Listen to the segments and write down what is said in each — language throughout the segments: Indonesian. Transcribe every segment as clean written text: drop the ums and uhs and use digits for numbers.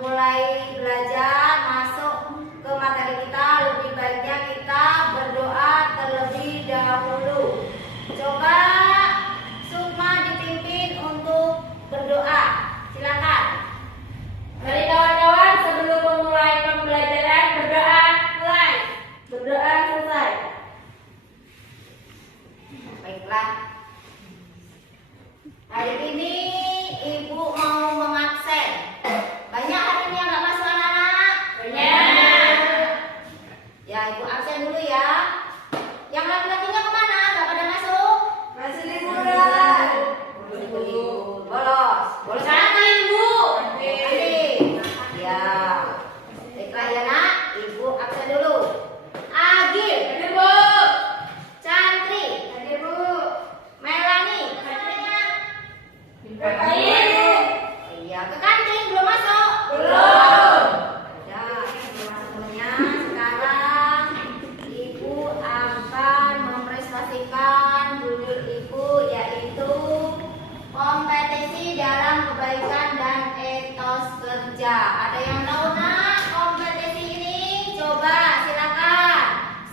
mulai belajar masuk ke materi kita, lebih baiknya kita berdoa terlebih dahulu. Coba Sukma dipimpin untuk berdoa. Silakan. Mari kawan-kawan, sebelum memulai pembelajaran berdoa mulai. Berdoa selesai. Baiklah. Hari ini Ibu mau mengabsen. Banyak hari ini yang nggak masuk anak-anak? Banyak. Ya, Ibu absen dulu ya. Yang laki-lakinya kemana? Nggak pada masuk? Masih liburan. Bolos. Bolos mana Ibu? Nanti. Ya. Baiklah ya nak, Ibu absen dulu. Agil. Hadir, Bu. Cantri. Hadir, Bu. Melani. Hadir. Iya, ke kantin belum masuk? Belum. Ya, semuanya sekarang Ibu akan mempresentasikan judul Ibu, yaitu kompetisi dalam kebaikan dan etos kerja. Ada yang tahu nak kompetisi ini? Coba silakan.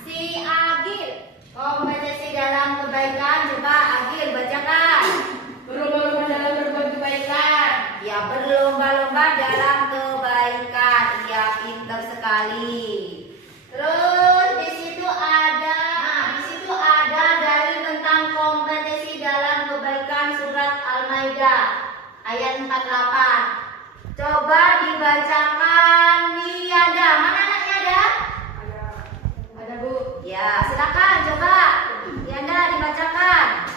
Si Agil, kompetisi dalam kebaikan, coba Agil bacakan. Berlomba-lomba dalam berbuat kebaikan. Ya, berlomba-lomba dalam kebaikan. Ya, pintar sekali. Terus di situ ada dalil tentang kompetisi dalam kebaikan surat Al-Maidah ayat 48. Coba dibacakan Diada. Mana anaknya ada? Ada, Bu. Ya, silakan coba. Diada dibacakan.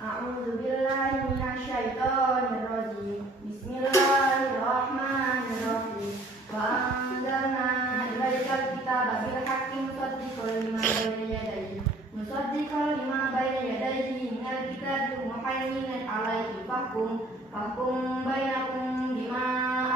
A'udzubillahi minasyaitonirrajim. Bismillahirrahmanirrahim. Wa anzalna ilaikal kitaba bil haqqi musaddiqan lima bayna yadayhi minal kitabi muhaiminan 'alaihi fahkum bainakum bima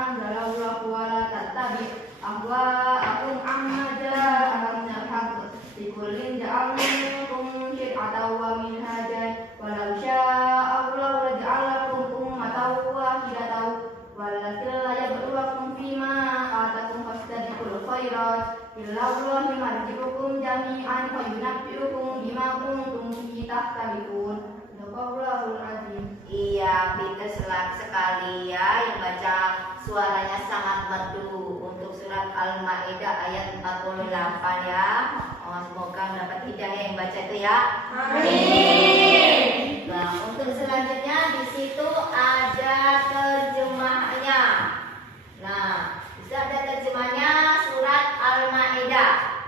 anzalallahu wa la tattabi' ahwa'akum amma ja'akum minal haqq likullin ja'alna minkum syir'atan wa minhajan walau sya'allahu laja'alakum ummatan wahidatan walakin la yabluwakum fima atakum fastabiqul khairat illallahi marji'ukum jami'an fa yunabbi'ukum bima kuntum fihi tahtalifun. Sadaqallahul azim. Iya, pintar sekali ya, yang baca suaranya sangat merdu untuk surat Al-Maidah ayat 48 ya. Oh, semoga mendapat hidayah yang baca itu ya. Amin. Nah, untuk selanjutnya di situ ada terjemahnya. Nah, bisa ada terjemahnya surat Al-Maidah.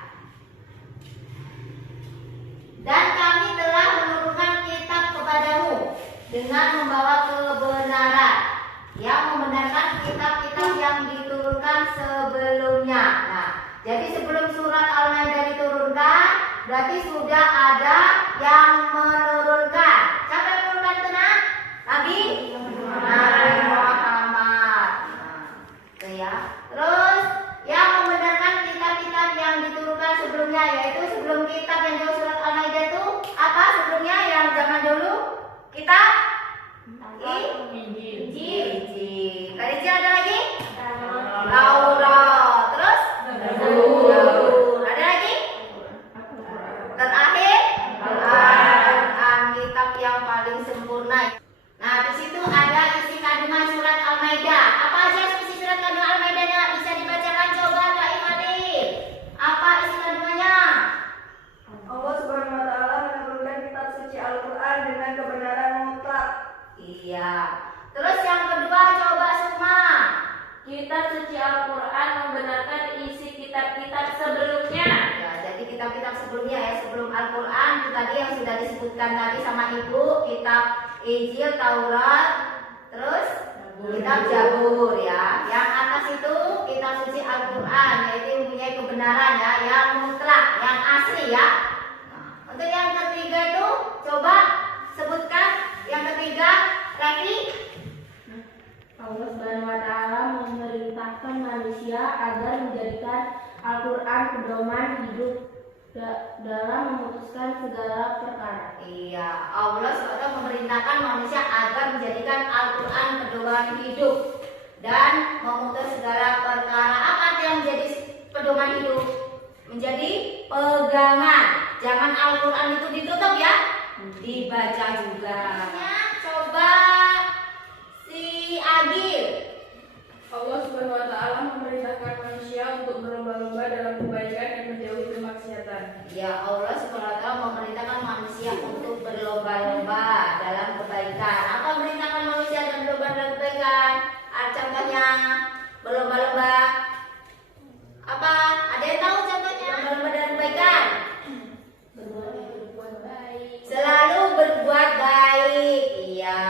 Dan kami telah menurunkan kitab kepadamu dengan membawa kebenaran yang membenarkan kitab-kitab yang diturunkan sebelumnya. Nah, jadi sebelum surat Al-Maidah diturunkan, berarti sudah ada yang menurunkan. Siapa yang menurunkan itu nak? Nabi Muhammad. Itu ya. Terus yang membenarkan kitab-kitab yang diturunkan sebelumnya, yaitu sebelum kitab yang jauh surat Al-Maidah itu apa sebelumnya yang zaman dulu? Kitab Injil. Injil. Dari Injil ada lagi? Taurat. Terus? Zabur. Ada lagi? Terakhir? Al-Quran, kitab yang paling sempurna. Nah, di situ ada isi kandungan surat Al-Maidah. Apa aja isi surat kandungan Al-Maidahnya? Bisa dibacakan coba Kak Imadi. Apa isi kandungannya? Allah Subhanahu wa taala menurunkan kitab suci Al-Qur'an dengan kebenaran mutlak. Iya. Terus yang kedua coba Sukma. Kitab suci Al-Quran membenarkan isi kitab-kitab sebelumnya. Ya, jadi kitab-kitab sebelumnya ya, sebelum Al-Quran itu tadi yang sudah disebutkan tadi sama Ibu, kitab Injil, Taurat, terus kitab Zabur ya. Yang atas itu kitab suci Al-Quran, yaitu mempunyai kebenaran ya, yang mutlak, yang asli ya. Nah, untuk yang ketiga itu coba sebutkan yang ketiga, Raffi. Allah Subhanahu wa taala memerintahkan manusia agar menjadikan Al-Quran pedoman hidup dalam memutuskan segala perkara. Iya, Allah SWT memerintahkan manusia agar menjadikan Al-Quran pedoman hidup dan memutus segala perkara. Apa arti yang menjadi pedoman hidup? Menjadi pegangan. Jangan Al-Quran itu ditutup ya, dibaca juga. Coba si Agil. Allah Subhanahu wa taala memerintahkan manusia untuk berlomba-lomba dalam kebaikan dan menjauhi kemaksiatan. Ya, Allah Subhanahu wa taala memerintahkan manusia untuk berlomba-lomba dalam kebaikan. Apa memerintahkan manusia dalam berlomba dalam kebaikan? Contohnya berlomba-lomba apa? Ada yang tahu contohnya? Berlomba dalam kebaikan. Berbuat baik. Selalu berbuat baik. Iya.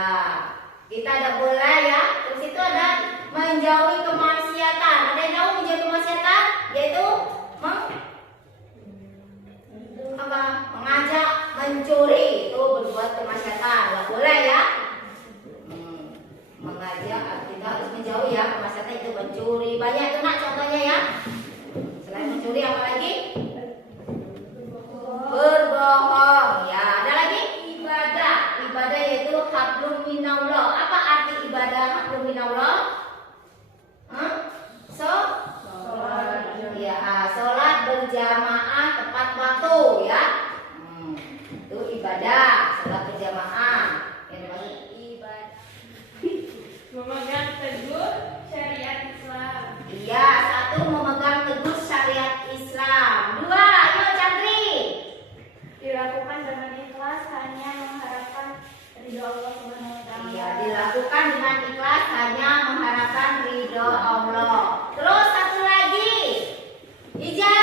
Kita tidak boleh ya. Terus itu ada menjauhi kemaksiatan. Ada yang tahu menjauhi kemaksiatan? Yaitu apa? Mengajak mencuri. Itu berbuat kemaksiatan. Tidak boleh ya. Mengajak kita harus menjauhi ya kemaksiatan itu mencuri. Banyak itu nak contohnya ya. Selain mencuri apa lagi? Berbohong. Ya, ada lagi ibadah. Ibadah yaitu hablum minallah. Apa arti ibadah hablum minallah? Sholat berjamaah tepat waktu ya. Itu ibadah, sholat berjamaah. Yang dimaksud ibadah. Memegang teguh syariat Islam. Iya, satu memegang teguh syariat Islam. Dua, ayo Chandri. Dilakukan dengan ikhlas hanya mengharapkan ridho Allah Subhanahu wa taala. Iya, dilakukan dengan ikhlas hanya mengharapkan ridho Allah. Terus satu lagi, Ija.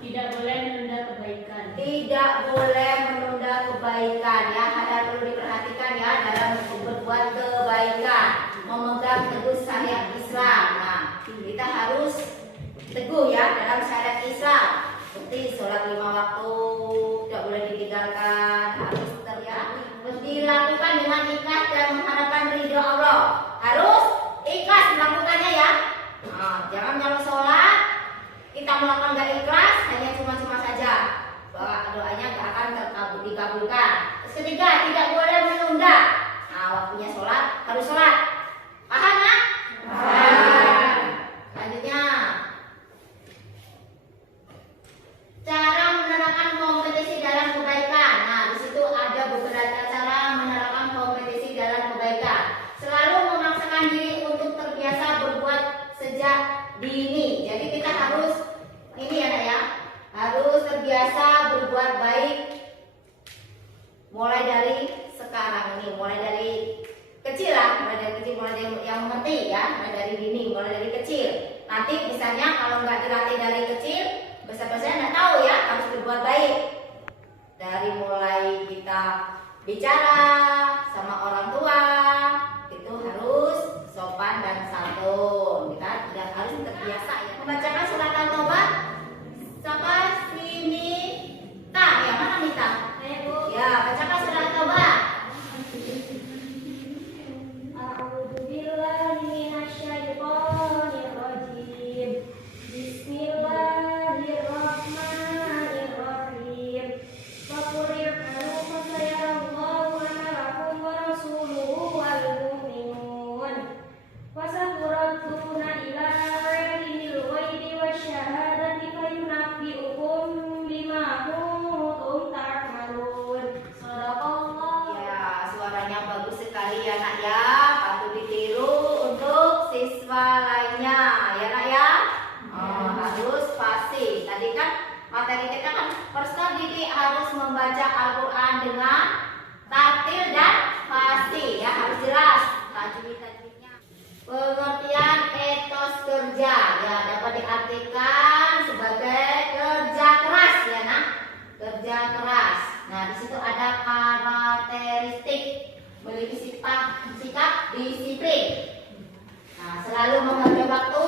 Tidak boleh menunda kebaikan. Tidak boleh menunda kebaikan ya. Ada perlu diperhatikan ya dalam berbuat kebaikan. Memegang teguh syariat Islam. Nah, kita harus teguh ya dalam syariat Islam. Seperti sholat 5 waktu tidak boleh ditinggalkan, harus dilakukan dengan ikhlas dan mengharapkan ridho Allah. Harus ikhlas melakukannya ya. Nah, jangan kalau sholat kita melakukan gak ikhlas, hanya cuma-cuma saja, bahwa doanya gak akan dikabulkan. Terus ketiga, tidak boleh menunda. Nah, waktunya sholat harus sholat. Paham ya? Paham. Selanjutnya, cara menerapkan kompetisi dalam kebaikan. Nah, di situ ada beberapa cara menerapkan kompetisi dalam kebaikan. Selalu memaksakan diri untuk terbiasa berbuat sejak dini. Jadi kita harus ini ya nak ya, harus terbiasa berbuat baik mulai dari sekarang ini, mulai dari kecil lah, mulai dari kecil, mulai dari yang mengerti ya, mulai dari dini, mulai dari kecil. Nanti misalnya kalau nggak dilatih dari kecil, besar-besarnya nggak tahu ya harus berbuat baik. Dari mulai kita bicara sama orang tua itu harus sopan dan santun. Kita tidak harus terbiasa ya. Membacakan surat At-Taubah. Siapa sini? Ya mana Mita? Ayo Bu. Ya, bacakan surat At-Taubah. A'udzu billahi minasyaitonir rajim. Bismillahirrahmanirrahim. Faqul fasayarallahu amalakum wa rasuluhu wal mu'minun. Fasaturaduna ila alimil ghaibi wasyahadati fayunabbi'ukum bima kuntum ta'malun. Shadaqallah. Ya, suaranya bagus sekali ya nak ya. Patut ditiru untuk siswa lainnya ya nak ya. Harus fasih. Tadi kan materi kita kan first didik harus membaca Al-Quran dengan tartil dan fasih ya, harus jelas tajwid-tajwidnya. Pengertian etos kerja ya dapat diartikan sebagai kerja keras ya nak, kerja keras. Nah di situ ada karakteristik memiliki sikap disiplin. Nah, selalu menghargai waktu,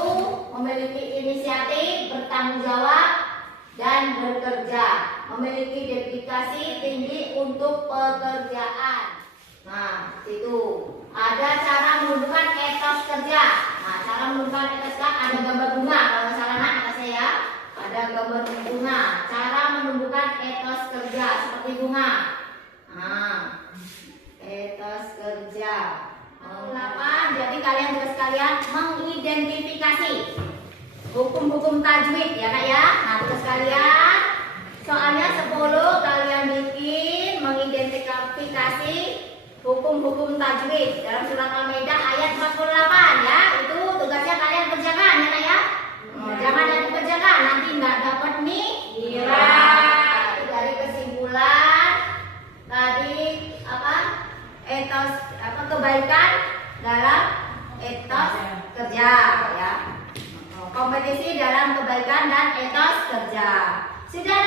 memiliki inisiatif, bertanggung jawab, dan bekerja, memiliki dedikasi tinggi untuk pekerjaan. Nah, itu ada cara menumbuhkan etos kerja. Nah, cara menumbuhkan etos kerja ada gambar bunga kalau nggak salah nak kata saya. Ada gambar bunga. Cara menumbuhkan etos kerja seperti bunga. Nah, etos kerja. 8. Jadi kalian juga sekalian mengidentifikasi hukum-hukum tajwid ya Kak ya. Nah, tugas kalian soalnya 10 kalian bikin mengidentifikasi hukum-hukum tajwid dalam surat Al-Maidah ayat 48 ya. Itu tugasnya kalian kerjakan ya Kak ya. Jangan ada kerjakan nanti nggak dapat nih. Iya. Dari kesimpulan tadi apa? Etos apa kebaikan dalam etos kerja ya. Kompetisi dalam kebaikan dan etos kerja. Sudah